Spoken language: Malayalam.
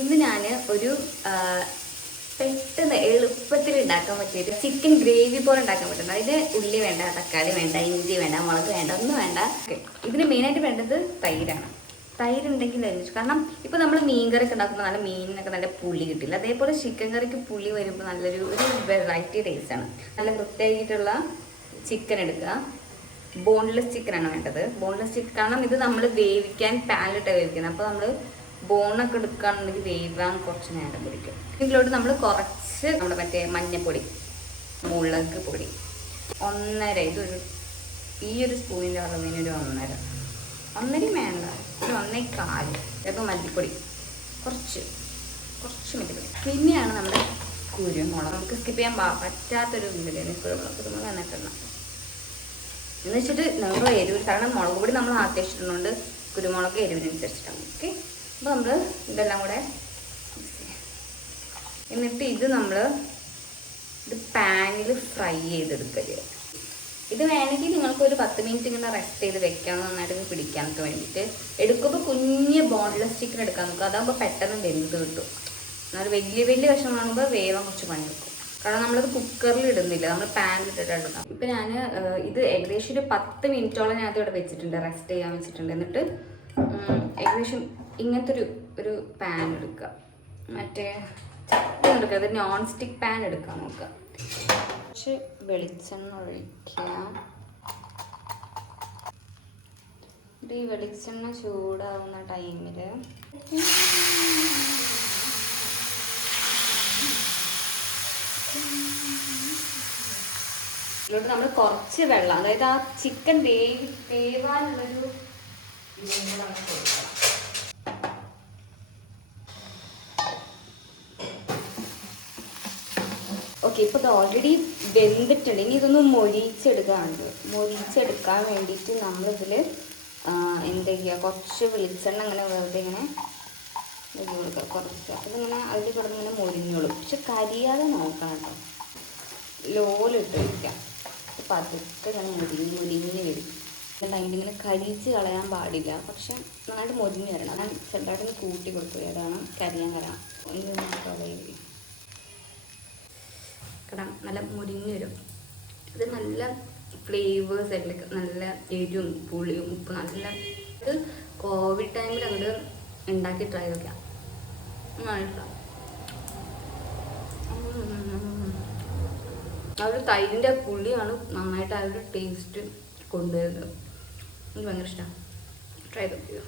ഇന്ന് ഞാൻ ഒരു പെട്ടെന്ന് എളുപ്പത്തിൽ ഉണ്ടാക്കാൻ പറ്റിയത് ചിക്കൻ ഗ്രേവി പോലെ ഉണ്ടാക്കാൻ പറ്റുന്നത്. അതിന് ഉള്ളി വേണ്ട, തക്കാളി വേണ്ട, ഇഞ്ചി വേണ്ട, മുളക് വേണ്ട, ഒന്നും വേണ്ട. ഇതിന് മെയിനായിട്ട് വേണ്ടത് തൈരാണ്. തൈര് ഉണ്ടെങ്കിൽ കാരണം ഇപ്പോൾ നമ്മൾ മീൻ കറിയൊക്കെ ഉണ്ടാക്കുമ്പോൾ നല്ല മീനിനൊക്കെ നല്ല പുളി കിട്ടില്ല. അതേപോലെ ചിക്കൻ കറിക്ക് പുളി വരുമ്പോൾ നല്ലൊരു വെറൈറ്റി ടേസ്റ്റാണ്. നല്ല വൃത്തിയായിട്ടുള്ള ചിക്കൻ എടുക്കുക. ബോൺലെസ് ചിക്കനാണ് വേണ്ടത്. ബോൺലെസ് ചിക്കൻ കാരണം ഇത് നമ്മൾ വേവിക്കാൻ പാനിലിട്ട് വേവിക്കുന്നത്. അപ്പോൾ നമ്മൾ ബോണൊക്കെ എടുക്കുകയാണെന്നുണ്ടെങ്കിൽ വേവാൻ കുറച്ച് നേരം പിടിക്കും. ഇതിലോട്ട് നമ്മൾ കുറച്ച് നമ്മുടെ മറ്റേ മഞ്ഞപ്പൊടി, മുളക് പൊടി 1.5, ഇതൊരു ഈ ഒരു സ്പൂണിൻ്റെ അളവിന് ഒരു 1.5 വേണ്ട, ഒരു 1.25. ചിലപ്പോൾ മല്ലിപ്പൊടി കുറച്ച് മല്ലിപ്പൊടി. പിന്നെയാണ് നമ്മുടെ കുരുമുളക്. നമുക്ക് സ്കിപ്പ് ചെയ്യാൻ പറ്റാത്തൊരു ഇതില്ലേ കുരുമുളക് എന്നിട്ടിടണം. എന്ന് വെച്ചിട്ട് നമ്മൾ എരിവ്, കാരണം മുളക് പൊടി നമ്മൾ അത്യാവശ്യമുണ്ട്, കുരുമുളക് എരിവിനനുസരിച്ചിട്ടാണ്. ഓക്കെ, അപ്പോൾ നമ്മൾ ഇതെല്ലാം കൂടെ എന്നിട്ട് ഇത് പാനിൽ ഫ്രൈ ചെയ്തെടുക്കുക. ഇത് വേണമെങ്കിൽ നിങ്ങൾക്ക് ഒരു 10 മിനിറ്റ് ഇങ്ങനെ റെസ്റ്റ് ചെയ്ത് വെക്കാം, നന്നായിട്ട് പിടിക്കാനൊക്കെ വേണ്ടിയിട്ട്. എടുക്കുമ്പോൾ കുഞ്ഞ് ബോൺലെസ് ചിക്കൻ എടുക്കാൻ നോക്കുക. അതാകുമ്പോൾ പെട്ടെന്ന് വെന്ത് കിട്ടും. എന്നാൽ വലിയ കഷ്ണമാകുമ്പോൾ വേവാൻ കുറച്ച് പണി വെക്കും. കാരണം നമ്മളത് കുക്കറിൽ ഇടുന്നില്ല, നമ്മൾ പാനിലിട്ടിട്ടാണ് ഇടാം. ഇപ്പം ഞാൻ ഇത് ഏകദേശം ഒരു 10 മിനിറ്റോളം ഞാൻ ഇവിടെ വെച്ചിട്ടുണ്ട്, റെസ്റ്റ് ചെയ്യാൻ വെച്ചിട്ടുണ്ട്. എന്നിട്ട് ഏകദേശം ഇങ്ങനത്തെ ഒരു പാൻ എടുക്കുക. മറ്റേ ചട്ടി എടുക്കുക, അത് നോൺ സ്റ്റിക്ക് പാൻ എടുക്കാൻ നോക്കുക. കുറച്ച് വെളിച്ചെണ്ണ ഒഴിക്കുക. ഇത് ഈ വെളിച്ചെണ്ണ ചൂടാവുന്ന ടൈമിൽ ഇതിലോട്ട് നമ്മൾ കുറച്ച് വെള്ളം, അതായത് ആ ചിക്കൻ വേവാനുള്ളൊരു ഇതും കൂടെ നമ്മൾ കൊടുക്കണം. ഓക്കെ, ഇപ്പോൾ ഇത് ഓൾറെഡി വെന്തിട്ടുണ്ട്. ഇനി ഇതൊന്ന് മൊരിച്ചെടുക്കാനുണ്ട്. മൊരിച്ചെടുക്കാൻ വേണ്ടിയിട്ട് നമ്മളിതിൽ എന്താ ചെയ്യുക, കുറച്ച് വെളിച്ചെണ്ണ ഇങ്ങനെ വെറുതെ ഇങ്ങനെ കൊടുക്കുക. കുറച്ച് അതിങ്ങനെ അതിൽ കിടന്ന് ഇങ്ങനെ മൊരിഞ്ഞോളും. പക്ഷെ കരിയാതെ നോക്കണം കേട്ടോ. ലോലിട്ട് വയ്ക്കാം. അപ്പോൾ അതൊക്കെ ഇങ്ങനെ മുരിഞ്ഞ് വരും. അതിലിങ്ങനെ കരിച്ച് കളയാൻ പാടില്ല, പക്ഷെ നന്നായിട്ട് മൊരിഞ്ഞ് വരണം. ഞാൻ ചെറുതായിട്ടൊന്ന് കൂട്ടി കൊടുത്തു, അതാണ് കരിയാൻ തരാം. കടാം നല്ല മുരിഞ്ഞ് വരും. ഇത് നല്ല ഫ്ലേവേഴ്സ് ആയിട്ട് നല്ല എരിവും പുളിയും ഉപ്പ് നല്ല. ഇത് കോവിഡ് ടൈമിൽ അങ്ങോട്ട് ഉണ്ടാക്കി ട്രൈ ചെയ്യാം. ആ ഒരു തൈരിൻ്റെ പുളിയാണ് നന്നായിട്ട് ആ ഒരു ടേസ്റ്റ് കൊണ്ടുവരുന്നത്. എനിക്ക് ഭയങ്കര ഇഷ്ടമാണ്. ട്രൈ ചെയ്ത് നോക്കുക.